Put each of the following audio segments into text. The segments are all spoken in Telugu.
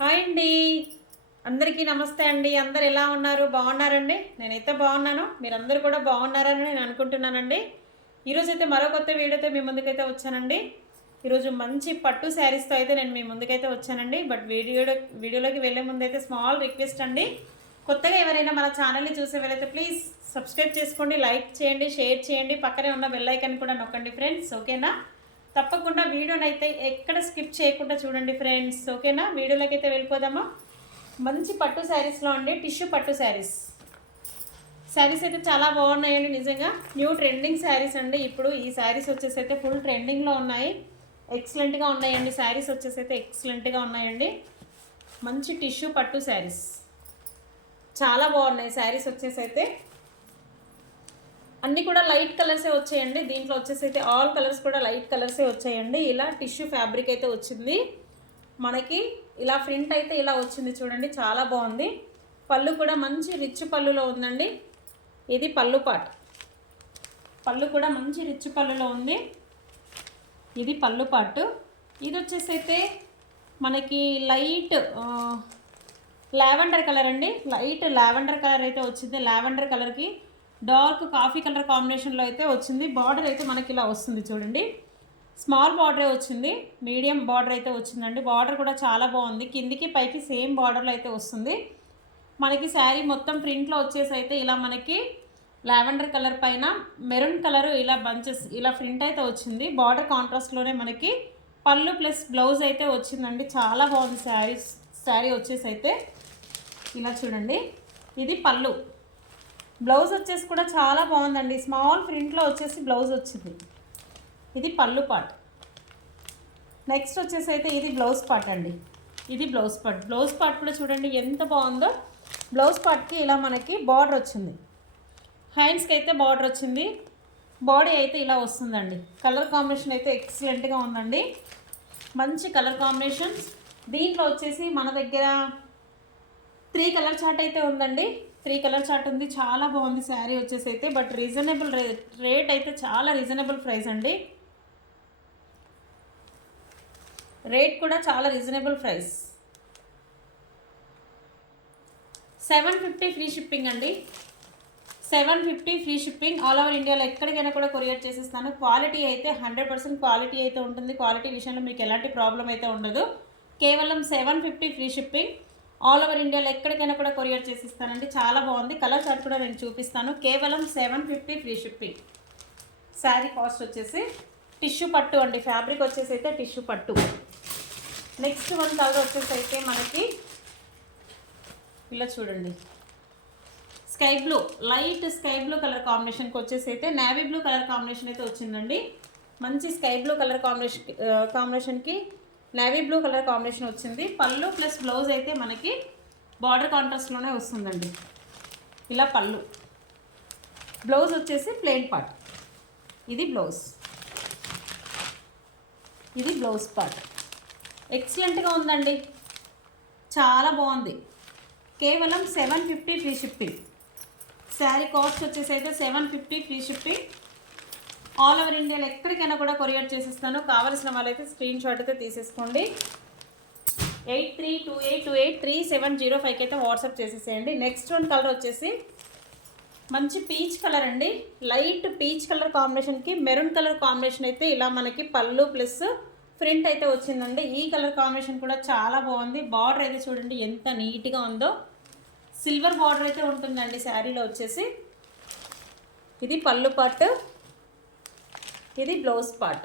హాయ్ అండి. అందరికీ నమస్తే అండి. అందరు ఎలా ఉన్నారు? బాగున్నారండి? నేనైతే బాగున్నాను. మీరందరూ కూడా బాగున్నారని నేను అనుకుంటున్నానండి. ఈరోజు అయితే మరో కొత్త వీడియోతో మీ ముందుకైతే వచ్చానండి. ఈరోజు మంచి పట్టు శారీస్తో అయితే నేను మీ ముందుకైతే వచ్చానండి. బట్ వీడియో వీడియోలోకి వెళ్ళే ముందు అయితే స్మాల్ రిక్వెస్ట్ అండి. కొత్తగా ఎవరైనా మన ఛానల్ని చూసే వెళ్ళైతే ప్లీజ్ సబ్స్క్రైబ్ చేసుకోండి లైక్ చేయండి షేర్ చేయండి. పక్కనే ఉన్న బెల్ ఐకాన్ కూడా నొక్కండి ఫ్రెండ్స్. ఓకేనా? తప్పకుండా వీడియోని అయితే ఎక్కడ స్కిప్ చేయకుండా చూడండి ఫ్రెండ్స్ ఓకేనా? వీడియోలోకి అయితే వెళ్ళిపోదామా? మంచి పట్టు శారీస్లో అండి టిష్యూ పట్టు శారీస్. శారీస్ అయితే చాలా బాగున్నాయండి నిజంగా. న్యూ ట్రెండింగ్ శారీస్ అండి ఇప్పుడు. ఈ శారీస్ వచ్చేసి అయితే ఫుల్ ట్రెండింగ్లో ఉన్నాయి. ఎక్సలెంట్గా ఉన్నాయండి శారీస్ వచ్చేసి అయితే ఎక్సలెంట్గా ఉన్నాయండి. మంచి టిష్యూ పట్టు శారీస్. చాలా బాగున్నాయి శారీస్ వచ్చేసి అయితే. అన్నీ కూడా లైట్ కలర్సే వచ్చాయండి. దీంట్లో వచ్చేసి అయితే ఆల్ కలర్స్ కూడా లైట్ కలర్సే వచ్చాయండి. ఇలా టిష్యూ ఫ్యాబ్రిక్ అయితే వచ్చింది. మనకి ఇలా ప్రింట్ అయితే ఇలా వచ్చింది చూడండి. చాలా బాగుంది. పళ్ళు కూడా మంచి రిచ్ పళ్ళులో ఉందండి. ఇది పళ్ళు పాట్. పళ్ళు కూడా మంచి రిచ్ పళ్ళులో ఉంది. ఇది పళ్ళు పాటు. ఇది వచ్చేసి అయితే మనకి లైట్ లావెండర్ కలర్ అండి. లైట్ లావెండర్ కలర్ అయితే వచ్చింది. లావెండర్ కలర్కి డార్క్ కాఫీ కలర్ కాంబినేషన్లో అయితే వచ్చింది. బార్డర్ అయితే మనకి ఇలా వస్తుంది చూడండి. స్మాల్ బార్డరే వచ్చింది. మీడియం బార్డర్ అయితే వచ్చిందండి. బార్డర్ కూడా చాలా బాగుంది. కిందికి పైకి సేమ్ బార్డర్లో అయితే వస్తుంది. మనకి శారీ మొత్తం ప్రింట్లో వచ్చేసి అయితే ఇలా మనకి లావెండర్ కలర్ పైన మెరూన్ కలర్ ఇలా బంచెస్ ఇలా ప్రింట్ అయితే వచ్చింది. బార్డర్ కాంట్రాస్ట్లోనే మనకి పళ్ళు ప్లస్ బ్లౌజ్ అయితే వచ్చిందండి. చాలా బాగుంది శారీ శారీ వచ్చేసి అయితే. ఇలా చూడండి. ఇది పళ్ళు. బ్లౌజ్ వచ్చేసి కూడా చాలా బాగుందండి. స్మాల్ ప్రింట్లో వచ్చేసి బ్లౌజ్ వచ్చింది. ఇది పళ్ళు పార్ట్. నెక్స్ట్ వచ్చేసి అయితే ఇది బ్లౌజ్ పార్ట్ అండి. ఇది బ్లౌజ్ పార్ట్. బ్లౌజ్ పార్ట్ కూడా చూడండి ఎంత బాగుందో. బ్లౌజ్ పార్ట్కి ఇలా మనకి బార్డర్ వచ్చింది. హ్యాండ్స్కి అయితే బార్డర్ వచ్చింది. బాడీ అయితే ఇలా వస్తుందండి. కలర్ కాంబినేషన్ అయితే ఎక్సలెంట్గా ఉందండి. మంచి కలర్ కాంబినేషన్ దీంట్లో వచ్చేసి మన దగ్గర త్రీ కలర్ చార్ట్ అయితే ఉందండి. త్రీ కలర్ చార్ట్ ఉంది. చాలా బాగుంది శారీ వచ్చేసి అయితే బట్ రీజనబుల్ రేట్ రేట్ అయితే చాలా రీజనబుల్ ప్రైస్ అండి. రేట్ కూడా చాలా reasonable price. Seven fifty free shipping అండి. Seven fifty free shipping. All over ఇండియాలో ఎక్కడికైనా కూడా కొరియర్ చేసేస్తాను. క్వాలిటీ అయితే హండ్రెడ్ పర్సెంట్ క్వాలిటీ అయితే ఉంటుంది. క్వాలిటీ విషయంలో మీకు ఎలాంటి ప్రాబ్లం అయితే ఉండదు. కేవలం seven fifty free shipping. All over ఇండియాలో ఎక్కడికైనా కూడా కొరియర్ చేసిస్తానండి. చాలా బాగుంది. కలర్ చార్ట్ కూడా నేను చూపిస్తాను. కేవలం seven fifty free shipping. Sari cost వచ్చేసి టిష్యూ పట్టు అండి. ఫ్యాబ్రిక్ వచ్చేసి అయితే టిష్యూ పట్టు. నెక్స్ట్ వన్ కలర్ వచ్చేసి అయితే మనకి ఇలా చూడండి. Sky blue light sky blue colour కాంబినేషన్కి వచ్చేసి అయితే నేవీ బ్లూ కలర్ కాంబినేషన్ అయితే వచ్చిందండి. మంచి స్కై బ్లూ కలర్ కాంబినేషన్ కాంబినేషన్కి నేవీ బ్లూ కలర్ కాంబినేషన్ వచ్చింది. పళ్ళు ప్లస్ బ్లౌజ్ అయితే మనకి బార్డర్ కాంట్రాస్ట్లోనే వస్తుందండి. ఇలా పళ్ళు. బ్లౌజ్ వచ్చేసి ప్లెయిన్ పార్ట్ ఇది బ్లౌజ్ ఇది బ్లౌజ్ పార్ట్ ఎక్సలెంట్గా ఉందండి. చాలా బాగుంది. కేవలం seven fifty free shipping sari cost వచ్చేసి అయితే seven fifty free shipping all over ఇండియాలో ఎక్కడికైనా కూడా కొరియర్ చేసిస్తాను. కావలసిన వాళ్ళైతే స్క్రీన్ షాట్ అయితే తీసేసుకోండి. Eight three two eight two eight three seven zero ఫైవ్కి అయితే వాట్సాప్ చేసేసేయండి. నెక్స్ట్ వన్ కలర్ వచ్చేసి మంచి పీచ్ కలర్ అండి. లైట్ పీచ్ కలర్ కాంబినేషన్కి మెరూన్ కలర్ కాంబినేషన్ అయితే ఇలా మనకి పళ్ళు ప్లస్ ప్రింట్ అయితే వచ్చిందండి. ఈ కలర్ కాంబినేషన్ కూడా చాలా బాగుంది. బార్డర్ అయితే చూడండి ఎంత నీట్గా ఉందో. సిల్వర్ బార్డర్ అయితే ఉంటుందండి శారీలో వచ్చేసి. ఇది పళ్ళు పట్టు ఇది బ్లౌజ్ పార్ట్.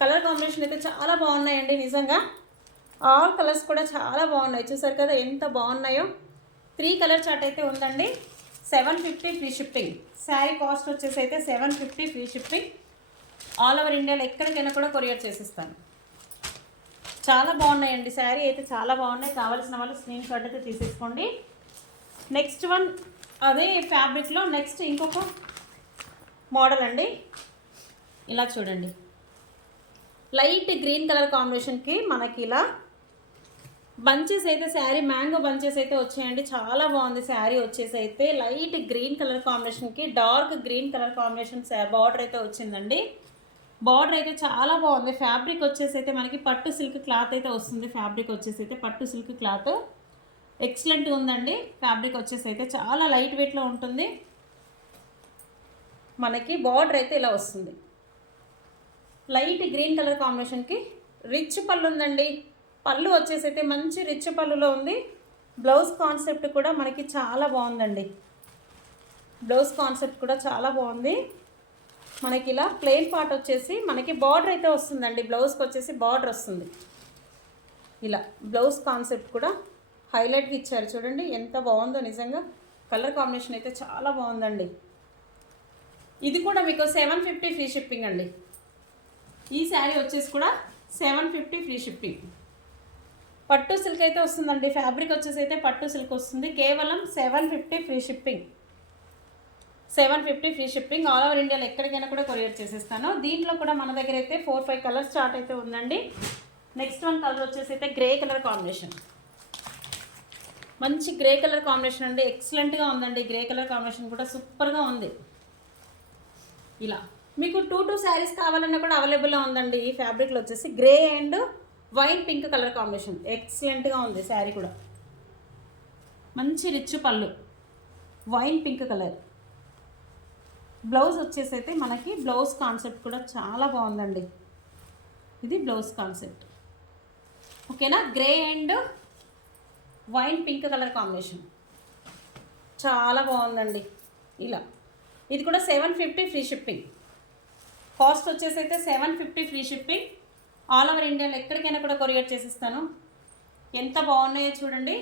కలర్ కాంబినేషన్ అయితే చాలా బాగున్నాయండి నిజంగా. ఆల్ కలర్స్ కూడా చాలా బాగున్నాయి. చూసారు కదా ఎంత బాగున్నాయో. త్రీ కలర్ చార్ట్ అయితే ఉందండి. Seven fifty free shipping. Sari cost వచ్చేసి అయితే seven fifty free shipping. All over ఇండియాలో ఎక్కడికైనా కూడా కొరియర్ చేసిస్తాను. చాలా బాగున్నాయండి. శారీ అయితే చాలా బాగున్నాయి. కావాల్సిన వాళ్ళు స్క్రీన్ షాట్ అయితే తీసేసుకోండి. నెక్స్ట్ వన్ అదే ఫ్యాబ్రిక్లో నెక్స్ట్ ఇంకొక మోడల్ అండి. ఇలా చూడండి. లైట్ గ్రీన్ కలర్ కాంబినేషన్కి మనకి ఇలా బంచెస్ అయితే శారీ మ్యాంగో బంచెస్ అయితే వచ్చాయండి. చాలా బాగుంది శారీ వచ్చేసి అయితే. లైట్ గ్రీన్ కలర్ కాంబినేషన్కి dark green colour combination border అయితే వచ్చిందండి. బార్డర్ అయితే చాలా బాగుంది. ఫ్యాబ్రిక్ వచ్చేసి అయితే మనకి పట్టు సిల్క్ క్లాత్ అయితే వస్తుంది. ఫ్యాబ్రిక్ వచ్చేసి అయితే పట్టు సిల్క్ క్లాత్ ఎక్సలెంట్గా ఉందండి. ఫ్యాబ్రిక్ వచ్చేసి అయితే చాలా లైట్ వెయిట్లో ఉంటుంది. మనకి బార్డర్ అయితే ఇలా వస్తుంది. లైట్ గ్రీన్ కలర్ కాంబినేషన్కి రిచ్ పళ్ళు ఉందండి. పళ్ళు వచ్చేసి అయితే మంచి రిచ్ పళ్ళులో ఉంది. బ్లౌజ్ కాన్సెప్ట్ కూడా మనకి చాలా బాగుందండి. బ్లౌజ్ కాన్సెప్ట్ కూడా చాలా బాగుంది. మనకి ఇలా ప్లెయిన్ పార్ట్ వచ్చేసి మనకి బార్డర్ అయితే వస్తుందండి. బ్లౌజ్కి వచ్చేసి బార్డర్ వస్తుంది. ఇలా బ్లౌజ్ కాన్సెప్ట్ కూడా హైలైట్గా ఇచ్చారు. చూడండి ఎంత బాగుందో నిజంగా. కలర్ కాంబినేషన్ అయితే చాలా బాగుందండి. ఇది కూడా మీకు సెవెన్ ఫిఫ్టీ ఫ్రీ షిప్పింగ్ అండి. ఈ శారీ వచ్చేసి కూడా సెవెన్ ఫిఫ్టీ ఫ్రీ షిప్పింగ్. పట్టు సిల్క్ అయితే వస్తుందండి. ఫ్యాబ్రిక్ వచ్చేసి అయితే పట్టు సిల్క్ వస్తుంది. కేవలం seven fifty free shipping. Seven fifty free shipping. All over ఇండియాలో ఎక్కడికైనా కూడా కొరియర్ చేసేస్తాను. దీంట్లో కూడా మన దగ్గర అయితే ఫోర్ ఫైవ్ కలర్స్ స్టార్ట్ అయితే ఉందండి. నెక్స్ట్ వన్ కలర్ వచ్చేసి అయితే గ్రే కలర్ కాంబినేషన్ మంచి గ్రే కలర్ కాంబినేషన్ అండి. ఎక్సలెంట్గా ఉందండి. గ్రే కలర్ కాంబినేషన్ కూడా సూపర్గా ఉంది. ఇలా. మీకు టూ టూ శారీస్ కావాలన్నా కూడా అవైలబుల్లో ఉందండి. ఈ ఫ్యాబ్రిక్లో వచ్చేసి grey and wine pink colour combination. ఎక్సలెంట్గా ఉంది శారీ కూడా. మంచి రిచ్ పళ్ళు. Wine pink colour. బ్లౌజ్ వచ్చేసి అయితే మనకి బ్లౌజ్ కాన్సెప్ట్ కూడా చాలా బాగుందండి. ఇది బ్లౌజ్ కాన్సెప్ట్. ఓకేనా? Grey and wine pink colour combination. చాలా బాగుందండి. ఇలా. ఇది కూడా seven fifty free shipping. Cost వచ్చేసి అయితే seven fifty free shipping. All over ఇండియాలో ఎక్కడికైనా కూడా కొరియర్ చేసిస్తాను. ఎంత బాగున్నాయో చూడండి.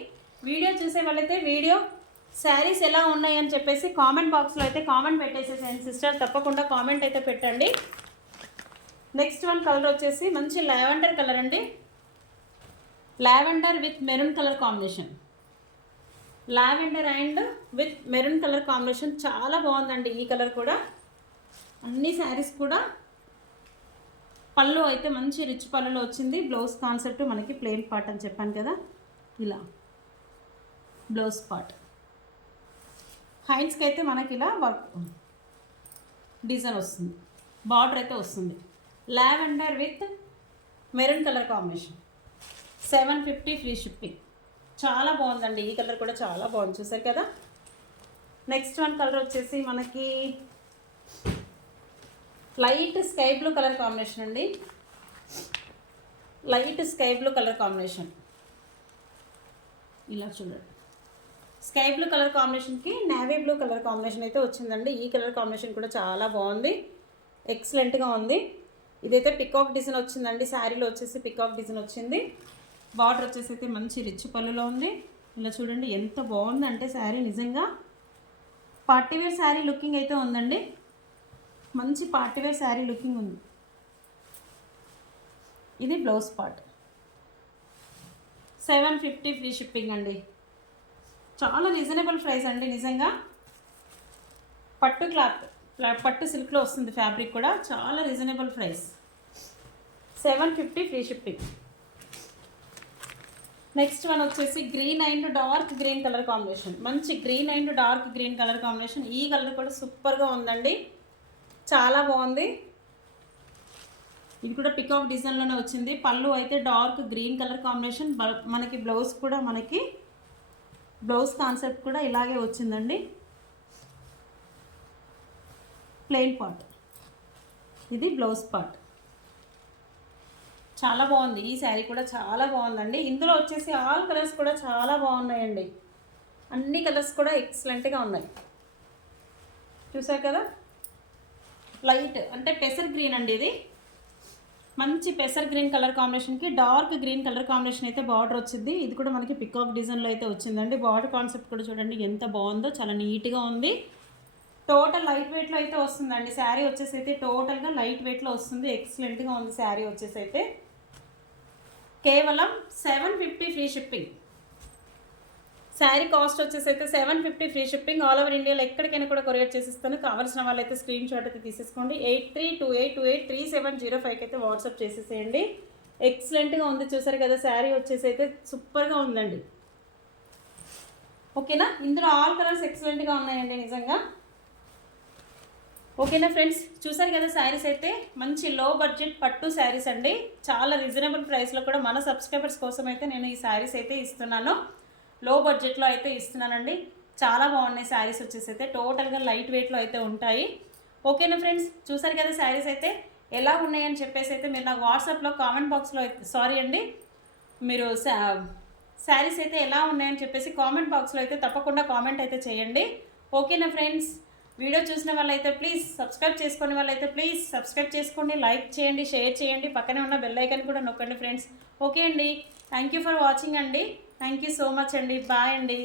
వీడియో చూసే వాళ్ళైతే వీడియో శారీస్ ఎలా ఉన్నాయని చెప్పేసి కామెంట్ బాక్స్లో అయితే కామెంట్ పెట్టేసేసాను సిస్టర్ తప్పకుండా కామెంట్ అయితే పెట్టండి. నెక్స్ట్ వన్ కలర్ వచ్చేసి మంచి లావెండర్ కలర్ అండి. Lavender with maroon colour combination. Lavender and with maroon colour combination చాలా బాగుందండి ఈ కలర్ కూడా. అన్ని శారీస్ కూడా పళ్ళు అయితే మంచి రిచ్ పళ్ళులో వచ్చింది. బ్లౌజ్ కాన్సెప్ట్ మనకి ప్లెయిన్ పార్ట్ అని చెప్పాను కదా. ఇలా బ్లౌజ్ పార్ట్. హైన్స్కి అయితే మనకి ఇలా వర్క్ డిజైన్ వస్తుంది. బార్డర్ అయితే వస్తుంది. Lavender with maroon colour combination seven fifty free shipping చాలా బాగుందండి. ఈ కలర్ కూడా చాలా బాగుంది. చూసారు కదా? నెక్స్ట్ వన్ కలర్ వచ్చేసి మనకి light sky blue colour combination అండి. Light sky blue colour combination. ఇలా చూడండి. స్కై బ్లూ కలర్ కాంబినేషన్కి నేవీ బ్లూ కలర్ కాంబినేషన్ అయితే వచ్చిందండి. ఈ కలర్ కాంబినేషన్ కూడా చాలా బాగుంది. ఎక్సలెంట్గా ఉంది. ఇదైతే పికాక్ డిజైన్ వచ్చిందండి. శారీలో వచ్చేసి పికాక్ డిజైన్ వచ్చింది. బార్డర్ వచ్చేసి అయితే మంచి రిచ్ పళ్ళులో ఉంది. ఇలా చూడండి ఎంత బాగుందంటే శారీ నిజంగా. పార్టీవేర్ శారీ లుకింగ్ అయితే ఉందండి. మంచి పార్టీవేర్ శారీ లుకింగ్ ఉంది. ఇది blouse part. Seven fifty free shipping అండి. చాలా రీజనబుల్ ప్రైస్ అండి నిజంగా. పట్టు క్లాత్ పట్టు సిల్క్లో వస్తుంది ఫ్యాబ్రిక్ కూడా. చాలా reasonable price. Seven fifty free shipping. Next one వచ్చేసి green and dark green colour combination. మంచి green and dark green colour combination. ఈ కలర్ కూడా సూపర్గా ఉందండి. చాలా బాగుంది. ఇది కూడా పికాక్ డిజైన్లోనే వచ్చింది. పళ్ళు అయితే డార్క్ గ్రీన్ కలర్ కాంబినేషన్. బ- మనకి బ్లౌజ్ కూడా మనకి బ్లౌజ్ కాన్సెప్ట్ కూడా ఇలాగే వచ్చిందండి. Plain part. ఇది బ్లౌజ్ పార్ట్. చాలా బాగుంది. ఈ శారీ కూడా చాలా బాగుందండి. ఇందులో వచ్చేసి ఆల్ కలర్స్ కూడా చాలా బాగున్నాయండి. అన్ని కలర్స్ కూడా ఎక్సలెంట్గా ఉన్నాయి. చూసారు కదా? లైట్ అంటే పెసర్ గ్రీన్ అండి ఇది. మంచి పెసర్ గ్రీన్ కలర్ కాంబినేషన్కి డార్క్ గ్రీన్ కలర్ కాంబినేషన్ అయితే బార్డర్ వచ్చింది. ఇది కూడా మనకి పికాక్ డిజైన్లో అయితే వచ్చిందండి. బార్డర్ కాన్సెప్ట్ కూడా చూడండి ఎంత బాగుందో చాలా నీట్గా ఉంది. టోటల్ లైట్ వెయిట్లో అయితే వస్తుందండి. శారీ వచ్చేసి అయితే టోటల్గా లైట్ వెయిట్లో వస్తుంది. ఎక్సలెంట్గా ఉంది శారీ వచ్చేసి అయితే. కేవలం seven fifty free shipping. Sari cost వచ్చేసి అయితే seven fifty free shipping all over ఇండియాలో ఎక్కడికైనా కూడా కొరియర్ చేసిస్తాను. కావాల్సిన వాళ్ళైతే స్క్రీన్ షాట్ అయితే తీసేసుకోండి. Eight three two eight two eight three seven zero ఫైవ్కి అయితే వాట్సాప్ చేసేసేయండి. ఎక్సలెంట్గా ఉంది చూసారు కదా శారీ వచ్చేసి అయితే సూపర్గా ఉందండి. ఓకేనా? ఇందులో ఆల్ కలర్స్ ఎక్సలెంట్గా ఉన్నాయండి నిజంగా. ఓకేనా ఫ్రెండ్స్? చూసారు కదా శారీస్ అయితే? మంచి లో బడ్జెట్ పట్టు శారీస్ అండి. చాలా రీజనబుల్ ప్రైస్లో కూడా మన సబ్స్క్రైబర్స్ కోసం అయితే నేను ఈ శారీస్ అయితే ఇస్తున్నాను. లో బడ్జెట్లో అయితే ఇస్తున్నానండి. చాలా బాగున్నాయి శారీస్ వచ్చేసి అయితే. టోటల్గా లైట్ వెయిట్లో అయితే ఉంటాయి. ఓకేనా ఫ్రెండ్స్? చూసారు కదా శారీస్ అయితే? ఎలా ఉన్నాయని చెప్పేసి అయితే మీరు నాకు వాట్సాప్లో కామెంట్ బాక్స్లో సారీ అండి. మీరు శారీస్ అయితే ఎలా ఉన్నాయని చెప్పేసి కామెంట్ బాక్స్లో అయితే తప్పకుండా కామెంట్ అయితే చేయండి. ఓకేనా ఫ్రెండ్స్? వీడియో చూసిన వాళ్ళైతే ప్లీజ్ సబ్స్క్రైబ్ చేసుకునే వాళ్ళైతే ప్లీజ్ సబ్స్క్రైబ్ చేసుకోండి. లైక్ చేయండి షేర్ చేయండి. పక్కనే ఉన్న బెల్ ఐకన్ కూడా నొక్కండి ఫ్రెండ్స్. ఓకే అండి. థ్యాంక్ యూ ఫర్ వాచింగ్ అండి. థ్యాంక్ యూ సో మచ్ అండి. బాయ్ అండి.